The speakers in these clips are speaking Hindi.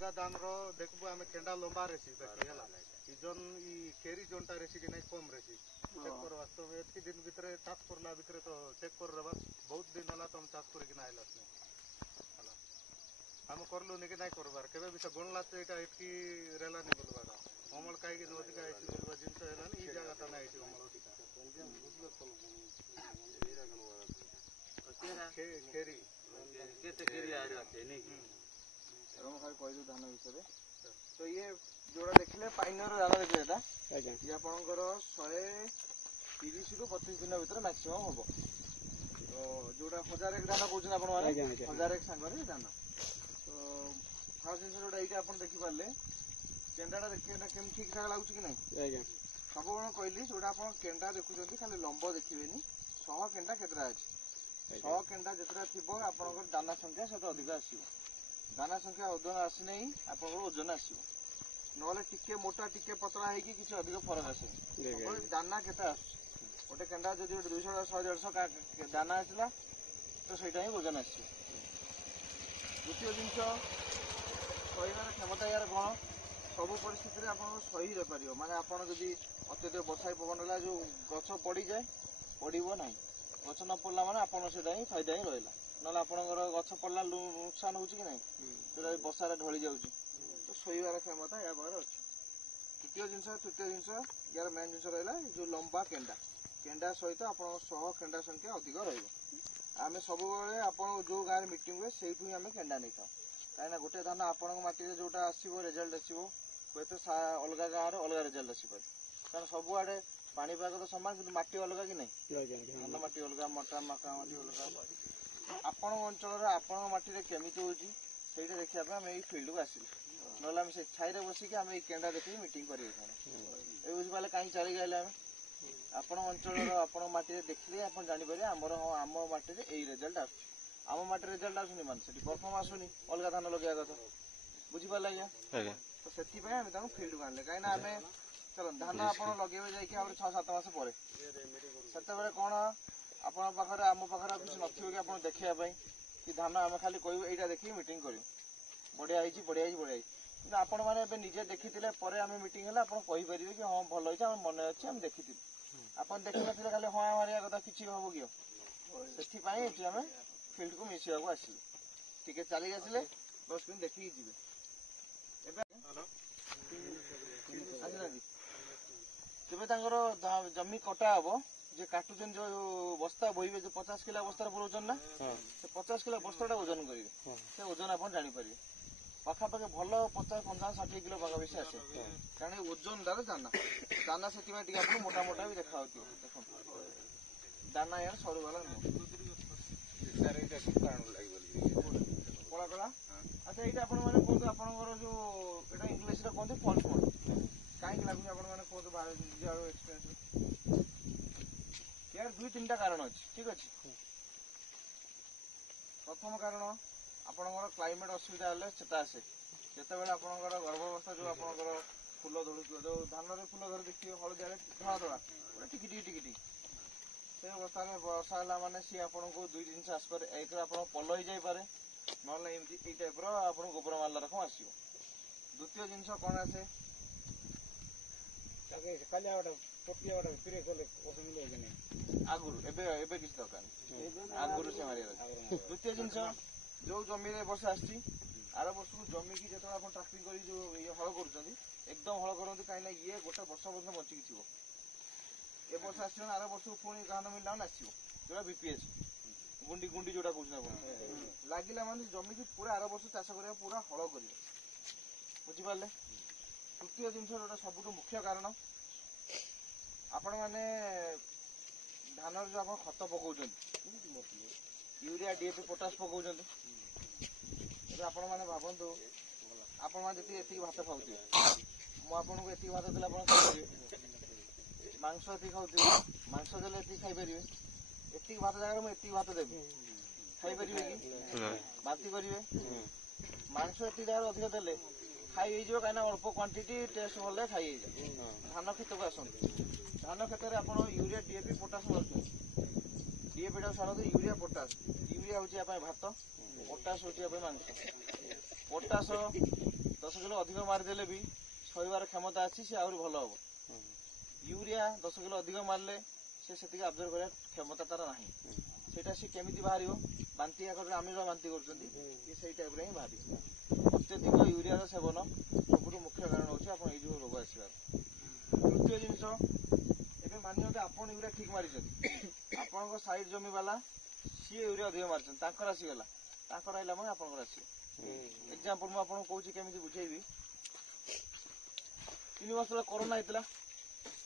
अलगा दान रो देखबो आमे केंडा लंबा रेसी बाकी हला इजन ई केरी जोंटा रेसी कि नहीं कम रेसी चेक कर वास्तव में एतकी दिन भितरे चाष करला भितरे तो चेक कर रबा बहुत दिन होला तो हम चाष करी कि नाही लसने हला हम करलु नि कि नहीं करबार केबे भी से गुणला तो एटा एतकी रेला नि बोलबागा अमल काई कि नदी का ऐसी बोलबा जिंस हैला नि ई जगह त नाही अमल ओटिका केरी केते केरी आ जाते नहीं हम खाली कहि दो धान विषय तो ये जोड़ा देखले पाइनर धान देखले एटा आज्ञा ये आपनकर 130 रु 25 दिन भीतर मैक्सिमम होबो तो जोड़ा 1000 एक दाना कहउछन आपन माने 1000 एक संगरे दाना तो फास्ट दिन जोड़ा एटा आपन देखि पाले केंडाटा देखि ना केम ठीक ठाक लागुछ कि नहीं आज्ञा सब कोन कहली जोड़ा आपन केंडा देखुछंती खाली लंबो देखिबेनी 100 केंडा केतरा अछि 100 केंडा जेतरा थिबो आपनकर दाना संख्या सेत अधिक आसीबो दाना संख्या ओजन आसी नहीं आपनकर ओजन आसीबो नले टिके मोटा टिके पतला है कि किछ अधिक फरक आसे दाना केता आस ओटे केंडा जदि 200 150 का दाना आसला तो सेटा ही ओजन आसी द्वितीय जिंस सहीबार क्षमता यार कोन सब परिस्थिति रे आपन सही रे परियो माने आपन जदि अत्यधिक वर्षा पवन होला जो गछ पड़ी जाए पड़िबो नाही गछ न पड़ला माने आपन सेटा ही फायदा ही रहला नले आपनकर गछ पड़ला नुकसान होउची कि नहीं सेटा वर्षा रे ढली जाउची तो सहीबार क्षमता या बारे अछि तृतीय जिंस यार मेन जिंस रहला जो लंबा केंडा केंडा सहित आपन 100 केंडा संख्या अधिक रहइबो आमे सब बेले आपन जो गार मीटिंग हुए सेठु ही आमे केंडा नै खाओ काइना गोटे धान आपन माटी रे जोटा आसीबो रिजल्ट आसीबो होते अलगा गाँव अलग रिजल्ट आसपे कारण सब आड़े पाणीपाग तो सामान कि माटी अलग कि नहीं माटी अलग मटा मका माटी अलग आपण अंचल आपण माटी केमिति होची सेटा देखिया पे हम एई फील्ड को आसिल नला हम से छाई रे बसी के हम एई केंडा देखि मीटिंग करी ए बुझ पाले काई चली गइले हम आपण अंचल आपण माटी रे देखले आपण जानि पारे हमर हम माटी रे एई रिजल्ट आस आम माटी रिजल्ट आसुनी मान सेठी परफॉर्म आसुनी अलगा धान लगे कथा बुझी पाले आज्ञा तो सेठी पे हम फील्ड को आनले काई ना हमें चलो धान आपण लगेबे जाय कि और 6-7 मास परे सेते बेले कोन आपण पाखरे आम पाखरे कुछ नथिबो कि आपण देखिया पई कि धान हम खाली कहू एटा देखि मीटिंग करियो बढ़िया आइची कि आपण माने बे निजे देखितिले परे हम मीटिंग हला आपण कहि परिबे कि हां भलो होइछ हम मन अछि हम देखितिल आपण देखि नथिले खाली हां मारिया कथा किछि होबो कि सेठी पई अछि हम फील्ड को मिसिया को आसी ठीक चली आसिले 10 मिनिट देखि जिबे तेबे तांगर जमी कटा हबो जे काटुजन जो बस्ता बोइबे जो 50 किलो बस्ता रे ओजन ना से 50 किलो बस्ताटा ओजन करिवे से ओजन आपण जानि परिबे पाखा पाखे भलो 50-50-60 किलो पाखा बेसी आसे कारण ओजन दार दाना सेति में टिका आपण मोटा मोटा भी देखा होतियो देखो दाना यार सरू वाला न सारे का कारण लागि कोला कोला अच्छा एटा आपण माने कोन आपनकर जो एटा इंग्लिश रे कोन फॉल्स मोड काई लागु आपण माने कोन जारो एक्सपीरियंस यार 2-3टा कारण अछि ठीक अछि प्रथम कारण आपनकर क्लाइमेट असुविधा हले सेटा आसे जते बेले आपनकर गर्भावस्था जो आपनकर फूल धुलु जो धान रे फूल धर देखियो हळदिया रे धळा धळा पूरा टिकी से अवस्था में वर्षा हला माने सी आपनको 2 दिन से आसपर एक आपन पलो ही जाय पारे नले एमती ए टाइप रो आपन गोबर मारला रखम आसीयो द्वितीय जिंस कोन आसे ताके कालिया वाटा टोपिया वाटा फिरे कोले ओसे मिले गने आगुर एबे किछ दरकार आगुर से मारिया द्वितीय जिंस जो जमी रे वर्षा आछि आर वर्ष को जमी की जतो आपन ट्रैक्टिंग करी जो ये हळ करूछंती एकदम हळ करंती काई ना ये गोटे वर्ष बंध बंची की छिवो ए वर्ष आछि आर वर्ष को पुनी गान मिल डाउन आछियो जोड़ा बीपीएस गुंडी गुंडी जोड़ा कहउछ ना लागिला माने जमी की पूरा आर वर्ष चाष करिया पूरा हळ करियो बुझी पाले तृतीय जिंस जोटा सबुठु मुख्य कारण आपण माने धान जो आपण खत पकाउछंती यूरिया डीएपी पोटास पकाउछंती आपण माने भाबंतु आपण माने जति एति भात खाउथि मु आपण को एति भात देला आपण खाइ मांस एति खाउथि मांस देले एति खाइ परिबे एति भात जगह में एति भात देबे खाइ परिबे कि बाती करिवे मांस एति जगह अधिक देले खाइ हे जो काना अल्प क्वांटिटी टेस्ट होले खाइ हे धान खेत को आसन धान खेत रे आपण यूरिया डीएपी पोटास मारछन डीएपी टा सारा यूरिया पोटास यूरिया होची आपन भात पोटास होची आपन मांस पोटास 10 किलो अधिक मारिदेले भी सहीबार क्षमता अच्छी से आहरी भल हम। यूरिया 10 किलो अधिक मारे से अब्जर्व कर क्षमता तार ना सेटा सी केमिति बाहर बांती आकर आम बांती कर टाइप ही बाहर अत्यधिक यूरिया सेवन सब मुख्य कारण हूँ आप रोग आसबार। तृतीय जिनस ए मानि आप यूरिया ठीक मारी आपण साइड जमी वाला सी यूरिया अधिक मारी आसीगला आइला मैं आप एग्जांपल मुझे कौन केमी बुझेबी 3 वर्ष तले कोरोना होता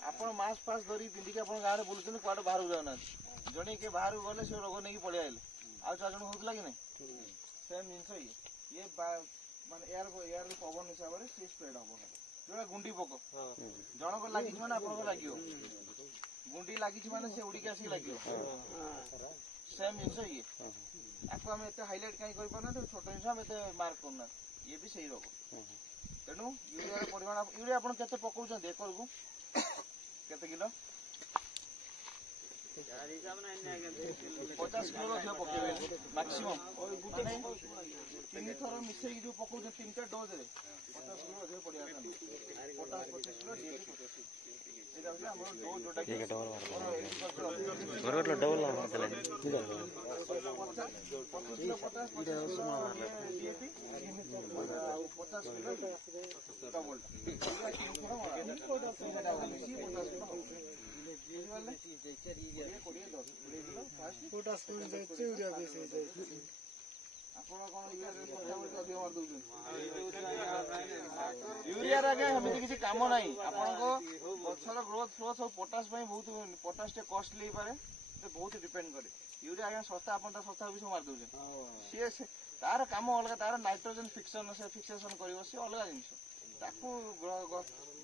आप मास्क फास्क धरी पिंधिक आप गाँव में बुलूँ कौटे बाहर जाऊना जड़े किए बाहर गले से रोग नहीं पलि आए आउ 4 जन होता कि नहीं सेम जिनस ये माने एयर पवन हिसाब से स्प्रेड हम जो गुंडी पोक जनक लगी मैंने आप लगे गुंडी लगी मैंने से उड़ी आसिक लगे सेम जिनस ये आपको आम एत हाइलाइट कहीं करना छोट जिन आम एत मार्क करना ये भी सही रोग तेणु यूरिया परिमाण यूरिया आप केते पकाउछन एकर को केते किलो 50 किलो जो पकेबे मैक्सिमम 3 थर मिसई जो पकाउछन 3टा डोज रे 50 किलो जो पड़िया 50 25 किलो डीएपी एटा हमर डोज जोटा के डबल डबल मारतले 50 kilo 50 DAP 50 kilo double urea आगे हमें किसी काम ना गछर ग्रोथ फ्लो सब पोटास बहुत पोटास कॉस्टली पारे बहुत डिपेंड करे यूरिया आगे सस्ता आप सस्ता भी मार दौर सी तार काम अलग तार नाइट्रोजन फिक्सेसन कर अलग जिन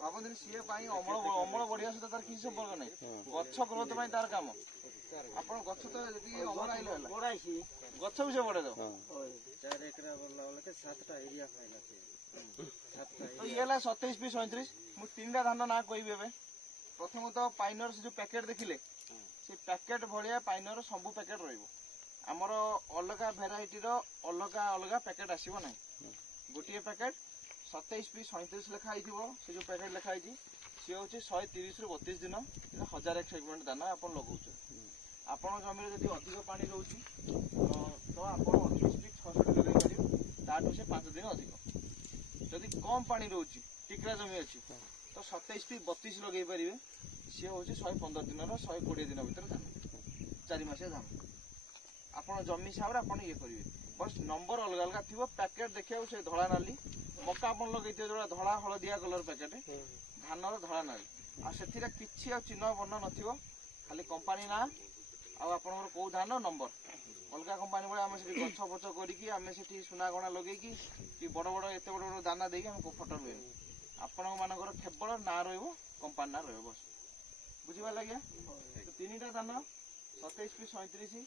भावती सी अमल बढ़िया सहित तार किसी संपर्क ना गछ ग्रोथ तार काम आप गछ तो जी अमल आइले गछ भी से बढ़े दो तो ये 27 भी 37 मुझे 3टा धान ना कहि प्रथम तो पाइनर से जो पैकेट देखिले से पैकेट भाया पाइनर सब पैकेट रमर अलग भेराइटी अलग अलग पैकेट आसब ना गोटे पैकेट 27 भी 37 लिखाई से जो पैकेट लिखाई सी हूँ 130 ରୁ 32 दिन 1000 सेगमेंट दाना आप लगे आप जमी जब अधिक पानी रोचे तो आप 28 भी 600 लगे पारे ताठू से 5 दिन अधिक जदि कम पानी रोचे टिकरा जमी अच्छी तो 27 भी 32 लगे पारे सी हूँ 115 दिन 120 दिन भर धान 4 मासिया धान आप जमी हिसाब से ये करेंगे बस नंबर अलग अलग थी पैकेट देखा से धड़ा नाली मका आप लगे जो धड़ा हलदिया कलर पैकेट धान धड़ा नाली आसे किसी चिन्ह वर्ण न खाली कंपानी ना आप कौ धान नंबर अलग कंपानी भाई आम से गछ फच करके सुना गणा लगे कि बड़ बड़ एत बड़ बड़ दाना देकी फटो हुए आपण मानकर केवल ना कंपानी ना रहा बस बुझा लगे तो 3टा दान 27 भी 37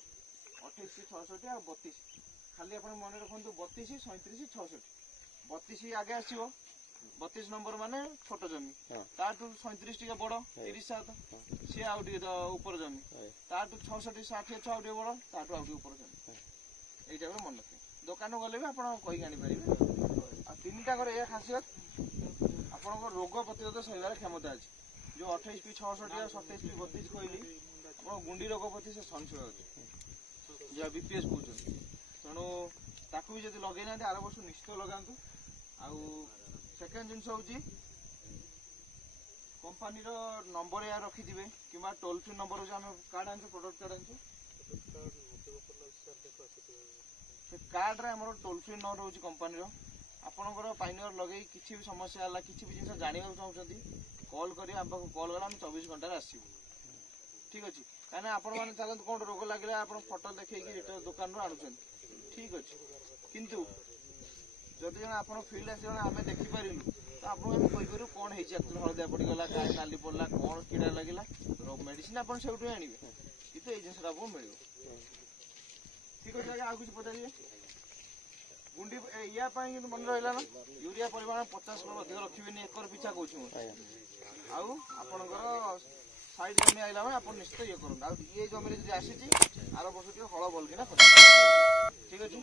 28 भी 66 आ 32 खाली आप मन रखु 32 37 66 32 आगे आसो 32 नंबर माने छोट जमी ताठू 37 टी बड़ 30 7 सी आउ ऊपर जमी ताठू 66 60 6 आउ बड़ ताठू आउ ऊपर जमी यही मन रखे दुकान गले भी आप कही आनीपारे आ 3टा यह खासियत आप रोग प्रतिरोध सहार क्षमता अच्छी जो 28 भी 66 27 भी 32 कहली आप गुंडी रोग प्रति से संशय अच्छे जो बीपीएस कहते तेणु ताकू भी जब लगे ना आर वर्ष निश्चित लगातु आउ सेकेंड जिनस हूँ कंपानी नंबर या रखिथे कि टोल फ्री नंबर हूँ आम कार्ड आनु प्रोडक्ट कार्ड आनु से कार्ड रे आम टोल फ्री नंबर हूँ कंपानी आपणकर पाइनर लगे किसी भी समस्या है किसी भी जिन जानवा चाहते कॉल कर कॉल कला 24 घंटे आसू ठीक अच्छे कहीं आपण मैंने चलते कौन रोग लगे आप फोटो देखे दुकान आणुन ठीक अच्छे किंतु जदि आप फिल्ड आस आम देखिपारू तो आपको कहीपर कौन है हलदिया पड़गला गाय नाली पड़ा कौन कीड़ा लगे मेडिसिन आप से आने कि ये जिन आपको मिल ठीक अच्छे आगे कुछ पचारे गुंडी या मन रहा ना यूरिया परिमाण 50 किलो अधिक रखिए एकर पिछा कौन आउ आपणकर साइड जमी आइला आप निश्चित ये करूँ ये जमी आसी आर वर्ष हल भल कि ठीक अच्छे।